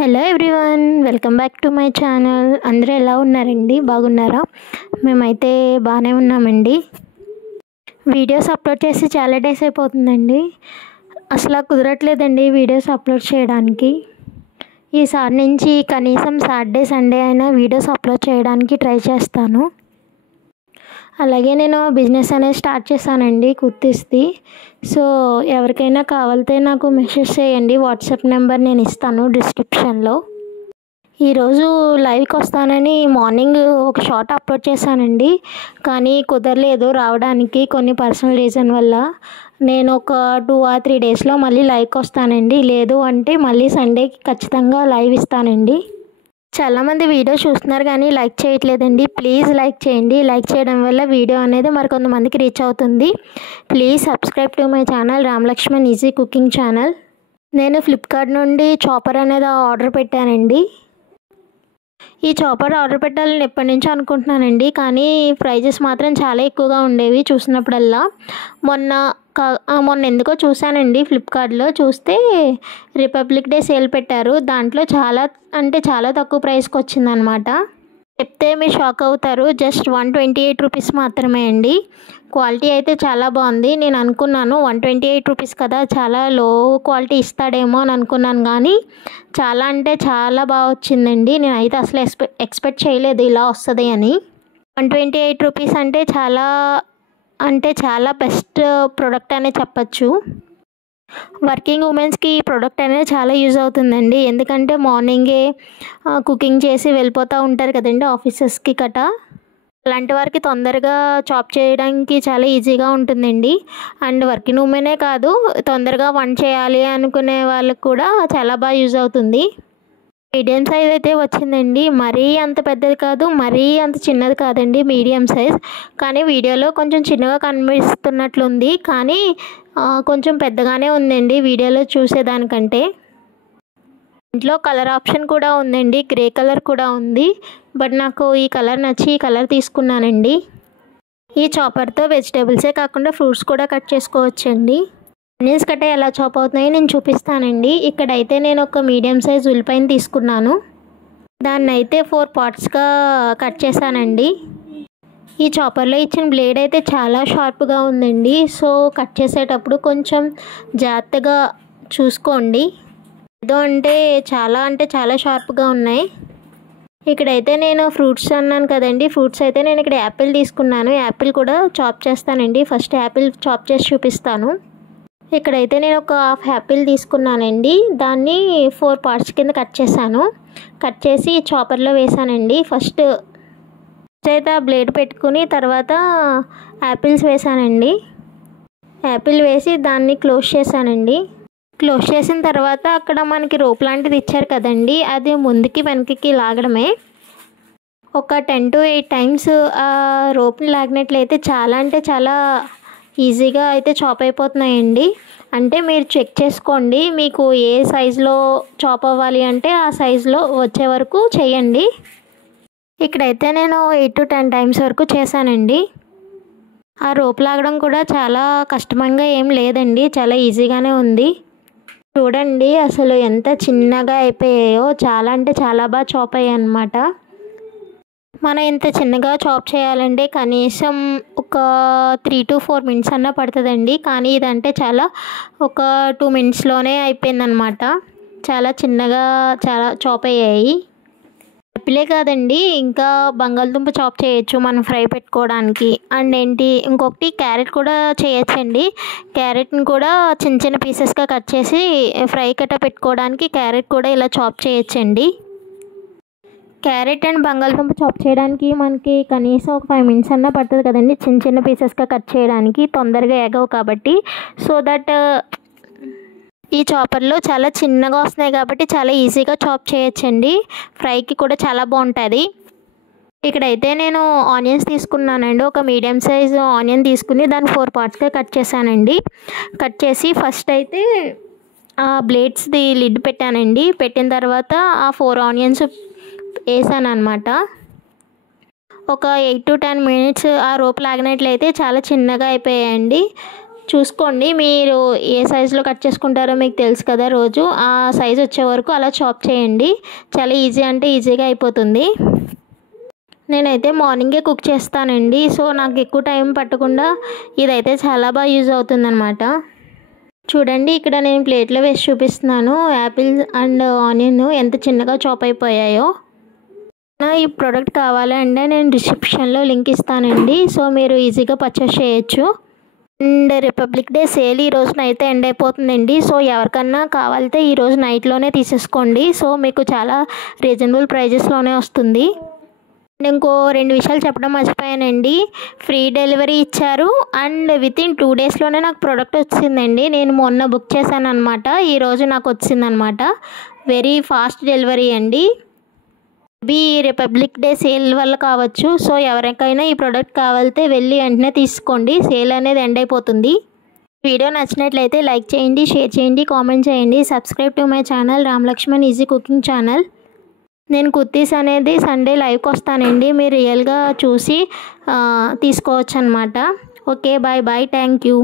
Hello everyone, welcome back to my channel. అందరూ ఎలా ఉన్నారండి? బాగున్నారా? మేమైతే బాగానే ఉన్నామండి. వీడియోస్ అప్లోడ్ చేసి చాలా డేస్ అయిపోతుందండి. అసలు కుదరట్లేదండి వీడియోస్ అప్లోడ్ చేయడానికి. ఈసారి నుంచి కనీసం సాటర్డే సండే అయినా వీడియోస్ అప్లోడ్ చేయడానికి ట్రై చేస్తాను. అలాగే నేను బిజినెస్ అనేది స్టార్ట్ చేశానండి, కుర్తీస్ది. సో ఎవరికైనా కావాలితే నాకు మెసేజ్ చేయండి. వాట్సాప్ నెంబర్ నేను ఇస్తాను డిస్క్రిప్షన్లో. ఈరోజు లైవ్కి వస్తానని మార్నింగ్ ఒక షార్ట్ అప్లోడ్ చేశానండి, కానీ కుదరలేదు రావడానికి కొన్ని పర్సనల్ రీజన్ వల్ల. నేను ఒక 2 or 3 డేస్లో మళ్ళీ లైవ్కి వస్తానండి. లేదు అంటే మళ్ళీ సండేకి ఖచ్చితంగా లైవ్ ఇస్తానండి. చాలామంది వీడియో చూస్తున్నారు కానీ లైక్ చేయట్లేదండి. ప్లీజ్ లైక్ చేయండి. లైక్ చేయడం వల్ల వీడియో అనేది మరికొంతమందికి రీచ్ అవుతుంది. Please subscribe to my channel Ramalakshman easy cooking channel. నేను ఫ్లిప్కార్ట్ నుండి చాపర్ అనేది ఆర్డర్ పెట్టానండి. ఈ చాపర్ ఆర్డర్ పెట్టాలని ఎప్పటి నుంచో అనుకుంటున్నానండి, కానీ ప్రైజెస్ మాత్రం చాలా ఎక్కువగా ఉండేవి చూసినప్పుడల్లా. మొన్న ఎందుకో చూశానండి, ఫ్లిప్కార్ట్లో చూస్తే రిపబ్లిక్ డే సేల్ పెట్టారు. దాంట్లో చాలా తక్కువ ప్రైస్కి వచ్చిందనమాట. చెప్తే మీరు షాక్ అవుతారు. జస్ట్ 128 రూపీస్ మాత్రమే అండి. క్వాలిటీ అయితే చాలా బాగుంది. నేను అనుకున్నాను 128 రూపీస్ కదా, చాలా లో క్వాలిటీ ఇస్తాడేమో అని అనుకున్నాను, కానీ చాలా బాగా వచ్చిందండి. నేనైతే అసలు ఎక్స్పెక్ట్ చేయలేదు ఇలా వస్తుంది అని. 128 రూపీస్ అంటే చాలా బెస్ట్ ప్రోడక్ట్ అనే చెప్పచ్చు. వర్కింగ్ ఉమెన్స్కి ఈ ప్రోడక్ట్ అనేది చాలా యూజ్ అవుతుందండి. ఎందుకంటే మార్నింగే కుకింగ్ చేసి వెళ్ళిపోతూ ఉంటారు కదండి ఆఫీసెస్కి కట. అలాంటి వారికి తొందరగా చాప్ చేయడానికి చాలా ఈజీగా ఉంటుందండి. అండ్ వర్కింగ్ ఉమెనే కాదు, తొందరగా వంట చేయాలి అనుకునే వాళ్ళకి కూడా చాలా బాగా యూజ్ అవుతుంది. మీడియం సైజ్ అయితే వచ్చిందండి. మరీ అంత పెద్దది కాదు, మరీ అంత చిన్నది కాదండి, మీడియం సైజ్. కానీ వీడియోలో కొంచెం చిన్నగా కనిపిస్తున్నట్లుంది, కానీ కొంచెం పెద్దగానే ఉందండి వీడియోలో చూసేదానికంటే. ఇంట్లో కలర్ ఆప్షన్ కూడా ఉందండి, గ్రే కలర్ కూడా ఉంది. బట్ నాకు ఈ కలర్ నచ్చి ఈ కలర్ తీసుకున్నానండి. ఈ చాపర్తో వెజిటేబుల్సే కాకుండా ఫ్రూట్స్ కూడా కట్ చేసుకోవచ్చండి. ఆనియన్స్ కట్ట ఎలా చాప్ అవుతున్నాయో నేను చూపిస్తానండి. ఇక్కడైతే నేను ఒక మీడియం సైజ్ ఉల్లిపాయను తీసుకున్నాను. దాన్ని అయితే 4 పార్ట్స్గా కట్ చేశానండి. ఈ చాపర్లో ఇచ్చిన బ్లేడ్ అయితే చాలా షార్ప్గా ఉందండి. సో కట్ చేసేటప్పుడు కొంచెం జాగ్రత్తగా చూసుకోండి. ఏదో అంటే చాలా షార్ప్గా ఉన్నాయి. ఇక్కడైతే నేను ఫ్రూట్స్ అన్నాను కదండి, ఫ్రూట్స్ అయితే నేను ఇక్కడ యాపిల్ తీసుకున్నాను. యాపిల్ కూడా చాప్ చేస్తానండి. ఫస్ట్ యాపిల్ చాప్ చేసి చూపిస్తాను. ఇక్కడైతే నేను ఒక హాఫ్ యాపిల్ తీసుకున్నానండి. దాన్ని 4 పార్ట్స్ కింద కట్ చేశాను. కట్ చేసి చాపర్లో వేసానండి. ఫస్ట్ అయితే ఆ బ్లేడ్ పెట్టుకుని తర్వాత యాపిల్స్ వేసానండి. యాపిల్ వేసి దాన్ని క్లోజ్ చేశానండి. క్లోజ్ చేసిన తర్వాత అక్కడ మనకి రోప్ లాంటిది ఇచ్చారు కదండి, అది ముందుకి వెనక్కి లాగడమే. ఒక 10 to 8 టైమ్స్ ఆ రోప్ని లాగినట్లయితే చాలా ఈజీగా అయితే చాప్ అయిపోతున్నాయండి. అంటే మీరు చెక్ చేసుకోండి, మీకు ఏ సైజులో చాప్ అవ్వాలి అంటే ఆ సైజులో వచ్చే వరకు చేయండి. ఇక్కడైతే నేను 8 to 10 టైమ్స్ వరకు చేశానండి. ఆ రోప్ లాగడం కూడా చాలా కష్టంగా ఏం లేదండి, చాలా ఈజీగానే ఉంది. చూడండి అసలు ఎంత చిన్నగా అయిపోయాయో, చాలా బాగా చాప్ అయ్యాయి అన్నమాట. మనం ఇంత చిన్నగా చాప్ చేయాలంటే కనీసం ఒక 3 to 4 minutes అన్నా పడుతుందండి. కానీ ఇదంటే ఒక 2 minutesలోనే అయిపోయిందనమాట. చాలా చిన్నగా చాప్ అయ్యాయి. యాపిలే కాదండి, ఇంకా బంగాళదుంప చాప్ చేయొచ్చు మనం ఫ్రై పెట్టుకోవడానికి. అండ్ ఇంకొకటి క్యారెట్ కూడా చేయొచ్చండి. క్యారెట్ని కూడా చిన్న పీసెస్గా కట్ చేసి ఫ్రై పెట్టుకోవడానికి క్యారెట్ కూడా ఇలా చాప్ చేయొచ్చండి. క్యారెట్ అండ్ బంగాళదుంప చాప్ చేయడానికి మనకి కనీసం ఒక 5 minutes అన్నా పడుతుంది కదండి, చిన్న పీసెస్గా కట్ చేయడానికి. తొందరగా ఎగవు కాబట్టి. సో దట్ ఈ చాపర్లో చాలా చిన్నగా వస్తున్నాయి కాబట్టి చాలా ఈజీగా చాప్ చేయొచ్చండి. ఫ్రైకి కూడా చాలా బాగుంటుంది. ఇక్కడైతే నేను ఆనియన్స్ తీసుకున్నానండి. ఒక మీడియం సైజ్ ఆనియన్ తీసుకుని దాన్ని 4 పార్ట్స్గా కట్ చేశానండి. కట్ చేసి ఫస్ట్ అయితే ఆ బ్లేడ్స్ది లిడ్ పెట్టానండి. పెట్టిన తర్వాత ఆ 4 ఆనియన్స్ వేసాను అనమాట. ఒక 8 to 10 minutes ఆ రోప్ లాగినట్లయితే చాలా చిన్నగా అయిపోయాయండి. చూసుకోండి, మీరు ఏ సైజులో కట్ చేసుకుంటారో మీకు తెలుసు కదా, రోజు ఆ సైజు వచ్చే వరకు అలా చాప్ చేయండి. చాలా ఈజీ అంటే ఈజీగా అయిపోతుంది. నేనైతే మార్నింగే కుక్ చేస్తానండి, సో నాకు ఎక్కువ టైం పట్టకుండా ఇదైతే చాలా బాగా యూజ్ అవుతుందన్నమాట. చూడండి, ఇక్కడ నేను ప్లేట్లో వేసి చూపిస్తున్నాను. యాపిల్ అండ్ ఆనియన్ ఎంత చిన్నగా చాప్ అయిపోయాయో. ఈ ప్రోడక్ట్ కావాలంటే నేను డిస్క్రిప్షన్లో లింక్ ఇస్తానండి, సో మీరు ఈజీగా పర్చేస్ చేయొచ్చు. అండ్ రిపబ్లిక్ డే సేల్ ఈ రోజున అయితే ఎండ్ అయిపోతుందండి. సో ఎవరికన్నా కావాలితే ఈరోజు నైట్లోనే తీసేసుకోండి. సో మీకు చాలా రీజనబుల్ ప్రైజెస్లోనే వస్తుంది. ఇంకో 2 విషయాలు చెప్పడం మర్చిపోయానండి. ఫ్రీ డెలివరీ ఇచ్చారు అండ్ వితిన్ 2 డేస్లోనే నాకు ప్రోడక్ట్ వచ్చిందండి. నేను మొన్న బుక్ చేశాను అనమాట, ఈరోజు నాకు వచ్చిందనమాట. వెరీ ఫాస్ట్ డెలివరీ అండి. మేబీ రిపబ్లిక్ డే సేల్ వల్ల కావచ్చు. సో ఎవరికైనా ఈ ప్రోడక్ట్ కావాలితే వెళ్ళి వెంటనే తీసుకోండి, సేల్ అనేది ఎండ్ అయిపోతుంది. వీడియో నచ్చినట్లయితే లైక్ చేయండి, షేర్ చేయండి, కామెంట్ చేయండి. Subscribe to my channel Ram Lakshman easy cooking channel. నేను కుర్తీస్ అనేది సండే లైవ్కి వస్తానండి, మీరు రియల్గా చూసి తీసుకోవచ్చు అనమాట. Okay, bye bye, thank you.